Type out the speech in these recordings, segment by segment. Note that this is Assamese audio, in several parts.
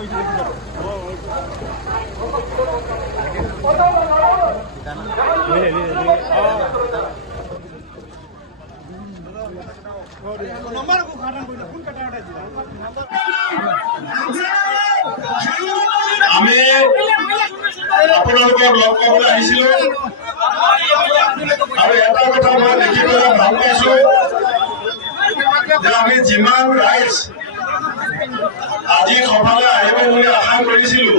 আমি আপোনালোকক লগ পাবলৈ আহিছিলো আৰু এটা কথা মই দেখি পেলাই ভাল পাইছো যে আমি যিমান ৰাইজ আজি সভালৈ আহিব বুলি আশা কৰিছিলো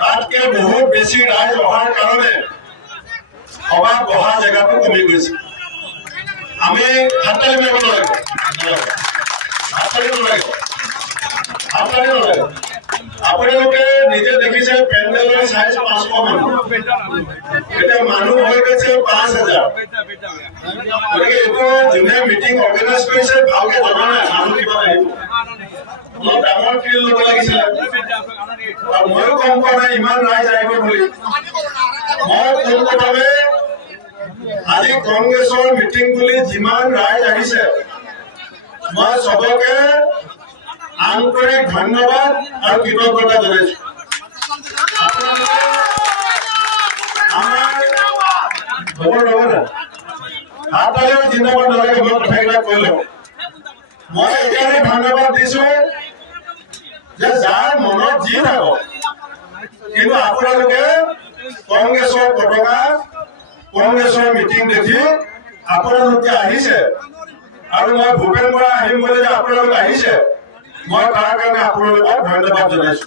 তাতকে বহুত বেছি ৰাইজ অহাৰ কাৰণে সভা বহা জেগাটো কমি গৈছে। আমি হাততালি মাৰিব লাগিব, আপোনালোকে নিজে দেখিছে পেণ্ডেলৰ চাইজ 500 মানুহ, এতিয়া মানুহ হৈ গৈছে 5000। গতিকে এইটো যোনে মিটিং অৰ্গেনাইজ কৰিছে ভালকে জনা নাই মানুহ কিমান আহিব, অলপ ডাঙৰ ফিল্ড ল'ব লাগিছিলে। ময়ো গম পোৱা নাই ইমান ৰাইজ আহিব বুলি। মই পোনপ্ৰথমে আজি কংগ্ৰেছৰ মিটিং বুলি যিমান ৰাইজ আহিছে মই চবকে আন্তৰিক ধন্যবাদ আৰু কৃতজ্ঞতা জনাইছো। হাততালিও জিন্দাবাদ নালাগে, মই কথাবিলাক কৈ লওঁ। মই এইকাৰণে ধন্যবাদ দিছো যে যাৰ মনত যি থাকক, কিন্তু আপোনালোকে কংগ্ৰেছৰ পতাকা কংগ্ৰেছৰ মিটিং দেখি আপোনালোকে আহিছে আৰু মই ভূপেন বৰা আহিম বুলি যে আপোনালোকে আহিছে মই তাৰ কাৰণে আপোনালোকক ধন্যবাদ জনাইছো।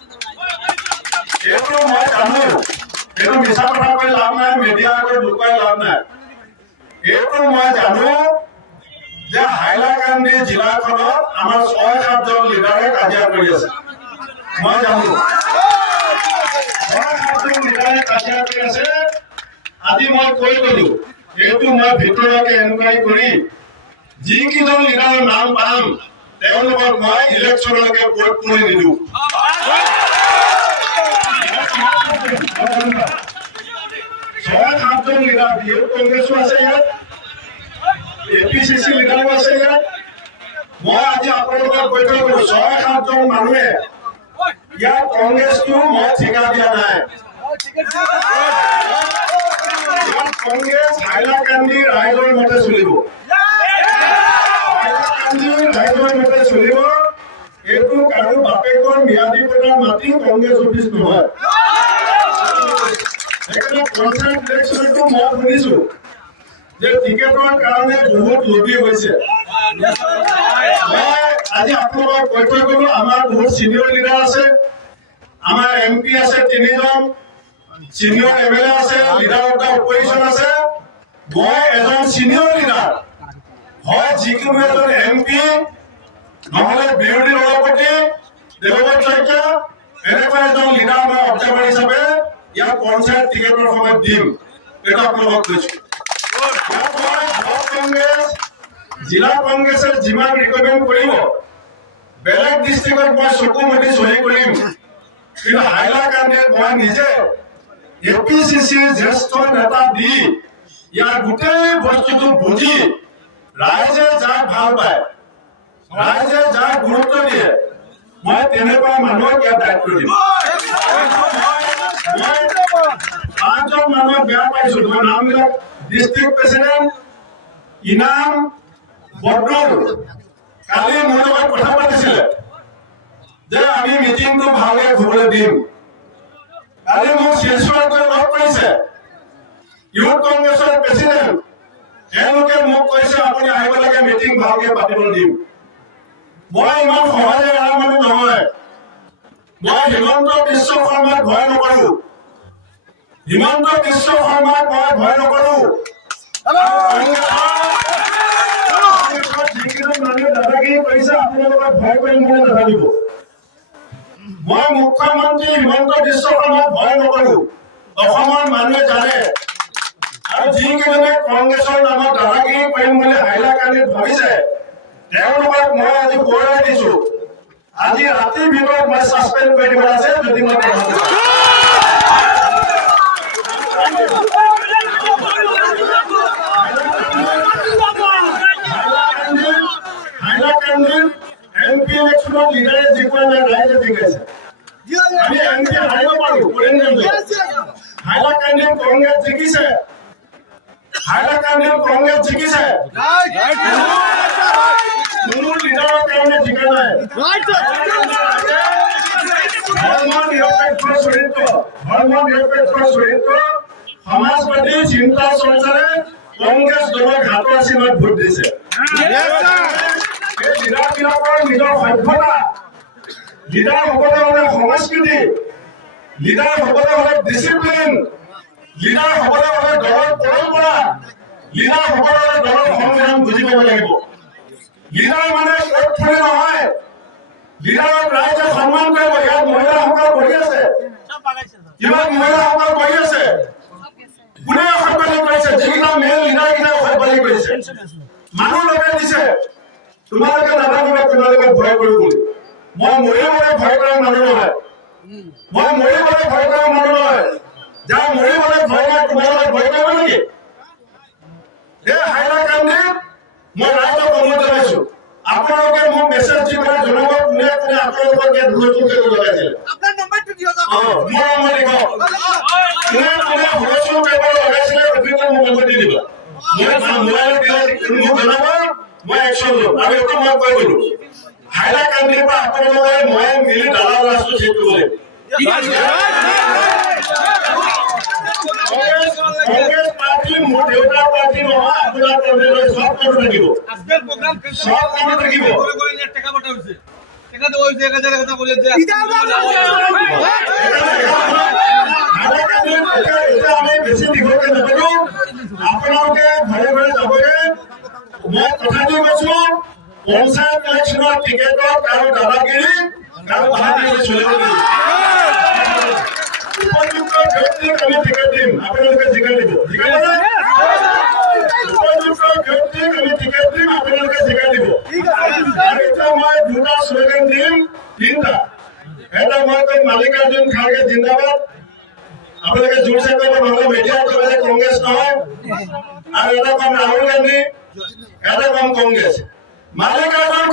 এইটো মই জানো, এইটো মিছা কথা কৈ লাভ নাই, মিডিয়াৰ আগত লুকুৱাই লাভ নাই। এইটো মই জানো যে হাইলাকান্দি জিলাখনত আমাৰ 6-7জন লিডাৰে কাজিয়া কৰি আছে। মই জানো 6-7জন লিডাৰে কাজিয়া কৰি আছে। আজি মই কৈ গলো এইটো মই ভিতৰুৱাকে এনকুৱাৰী কৰি যিকেইজন লিডাৰৰ নাম পাম তেওঁলোকক মই ইলেকশ্যনলৈকে ভোট কৰি নিদিওঁ। 6-7জন লিডাৰ ইউথ কংগ্ৰেছো আছে, ইয়াত APCC লিডাৰো আছে। ইয়াত মই আজি আপোনালোকক কৈ থৈ গলো 6-7জন মানুহে ইয়াত কংগ্ৰেছটো মই ঠিকা দিয়া নাই। কংগ্ৰেছ হাইলাকান্দি ৰাইজৰ মতে চলিব, ৰাইজৰ মতে চলিব। এইটো কাৰো বাপেকৰ ম্যাদী পতাৰ মাটি কংগ্ৰেছ অফিচ নহয়। সেইকাৰণে পঞ্চায়ত ইলেকশ্যনতো মই শুনিছো যে টিকেটৰ কাৰণে বহুত লবি হৈছে। মই আজি আপোনালোকক কৈ থৈ গলো আমাৰ বহুত চিনিয়ৰ লিডাৰ আছে, আমাৰ MP আছে 3জন, সিনিয়র MLA আছে, লিডার অফ দ্য অপোজিশন আছে। মই এজন সিনিয়র লিডার হয়, যিকোনো এজন MP নহলে বিৰোধী দলপতি দেৱব্ৰত শইকীয়া এনেকুৱা এজন লিডাৰ মই অবজাৰ্ভাৰ হিচাপে ইয়াৰ পঞ্চায়ত টিকেটৰ সময়ত দিম। এটা আপোনালোকক কৈছো। কংগ্ৰেছ জিলা কংগ্ৰেছে যিমান ৰিকমেণ্ড কৰিব বেলেগ ডিষ্ট্ৰিক্টত মই চকু মুদি চহী কৰিম, কিন্তু হাইলাকান্দিত মই নিজে APCC জ্যেষ্ঠ নেতা দি ইয়াৰ গোটেই বস্তুটো বুজি ৰাইজে যাক ভাল পায়, ৰাইজে যাক গুৰুত্ব দিয়ে, মই তেনেকুৱা মানুহক ইয়াত দায়িত্ব দিম। মই 5জন মানুহক বেয়া পাইছো, মই নামবিলাক ডিষ্ট্ৰিক্ট প্ৰেচিডেণ্ট ইনাম বদৰুল কালি মোৰ লগত কথা পাতিছিলে যে আমি মিটিংটো ভালকে হ'বলৈ দিম। কালি মোক শিলচৰত গৈ লগ কৰিছে ইউথ কংগ্ৰেছৰ প্ৰেচিডেণ্ট, তেওঁলোকে মোক কৈছে আপুনি আহিব লাগে, মিটিং ভালকে পাতিবলৈ দিম। মই ইমান সহজে এৰা মানুহ নহয়। মই হিমন্ত বিশ্ব শৰ্মাক ভয় নকৰো, হিমন্ত বিশ্ব শৰ্মাক মই ভয় নকৰো। যিকেইজন মানুহে দাদাগিৰি কৰিছে আপোনালোকক ভয় কৰিম বুলি নাভাবিব। মই মুখ্যমন্ত্ৰী হিমন্ত বিশ্ব শৰ্মাক ভয় নকৰো, অসমৰ মানুহে জানে। আৰু যিকেইজনে কংগ্ৰেছৰ নামত দাদাগিৰি কৰিম বুলি হাইলাকান্দিত ভাবিছে তেওঁলোকক মই আজি সোঁৱৰাই দিছো, আজি ৰাতিৰ ভিতৰত মই ছাছপেণ্ড কৰি দিব আছে যদি মই হাইলাকান্দিৰ MP ইলেকশ্যনৰ লিডাৰে যি কোৱা নাই ৰাইজে জিকাইছে আমি এমপি হাৰিব পাৰো কৰিমগঞ্জ হাইলাকান্দিত কংগ্ৰেছ জিকিছে হাইলাকান্দিত কংগ্ৰেছ জিকিছে কোনো লিডাৰৰ কাৰণে জিকা নাই ধৰ্ম নিৰপেক্ষ চৰিত্ৰ সমাজবাদী চিন্তা চৰ্চাৰে কংগ্ৰেছ দলৰ ঘাটৰ চিনত ভোট দিছে এই লিডাৰবিলাকৰ নিজৰ সভ্যতা লিডাৰ হ'বলৈ হ'লে সংস্কৃতি লিডাৰ হ'বলৈ হ'লে ডিচিপ্লিন লিডাৰ হ'বলৈ হ'লে দলৰ পৰম্পৰা লিডাৰ হ'বলৈ হ'লে দলৰ সংবিধান বুজি পাব লাগিব লিডাৰ মানে পথফুলি নহয় লিডাৰক ৰাইজে সন্মান কৰিব ইয়াত মহিলাসকল বহি আছে ইয়াত মহিলাসকল বহি আছে কোনে অসভ্যালি কৰিছে যিকেইটা মেইন লিডাৰকেইটাই অসভ্যালি কৰিছে মানুহ লগাই দিছে তোমালোকে নাভাবিবা তোমালোকে ভয় কৰো বুলি মই মৰিবলৈ ভয় কৰা মানুহ নহয় মই মৰিবলৈ ভয় কৰা মানুহ নহয় যাৰ মৰিবলৈ ভয় নাই তোমালোকে ভয় কৰিব নেকি এই হাইলাকান্দিত মই ৰাইজক অনুৰোধ জনাইছো আপোনালোকে মোক মেছেজ দি পেলাই জনাব কোনে কোনে আপোনালোকৰ ইয়াত হুলস্থুল কৰিব লগাইছিলে আপনাৰ নাম্বাৰটা দিও যাও মোৰ নম্বৰ দিব কোনে কোনে হুলস্থুল কৰিব লগাইছিলে অভিজ্ঞতা মোক নম্বৰ দি দিবা মই মোবাইলত দিলে মোক জনাব মই একশ্যন ল'ম আৰু এটা মই কৈ গ'লো হাইলাকান্দিৰ পৰা আপোনালোকে মই মিলি দালাল ৰাজটো ঠিক কৰিব লাগিব কংগ্ৰেছ পাৰ্টি মোৰ দেউতাৰ পাৰ্টি নহয় আপোনাৰ কংগ্ৰেছৰ সব মানুহ থাকিব আজকের প্রোগ্রাম সব মানুহ থাকিব করে করে টাকা পাঠা হইছে টাকা দেওয়া হইছে 1000 কথা বলে যে আমি বেছি দীঘলকে নকৰো আপোনালোকে ঘৰে ঘৰে যাবগে মই কথা দি কৈছো পঞ্চায়ত ইলেকশ্যনৰ টিকেটত কাৰো দাদাগিৰি কাৰো বাহাদুৰি চলিব উপযুক্ত ব্যক্তিক আমি টিকেট দিম আপোনালোকে জিকাই দিব জিকাই দিব উপযুক্ত ব্যক্তিক আমি টিকেট দিম আপোনালোকে জিকাই দিব আৰু এতিয়া মই দুটা শ্লোগান দিম তিনিটা এটা মই কম মাল্লিকাৰ্জুন খাৰ্গে জিন্দাবাদ আপোনালোকে জোৰছে কৰিব নহ'লে মিডিয়া কৰিলে কংগ্ৰেছ নহয় আৰু এটা কম ৰাহুল গান্ধী এটা কম কংগ্ৰেছ মাল্লিকাৰ্জুন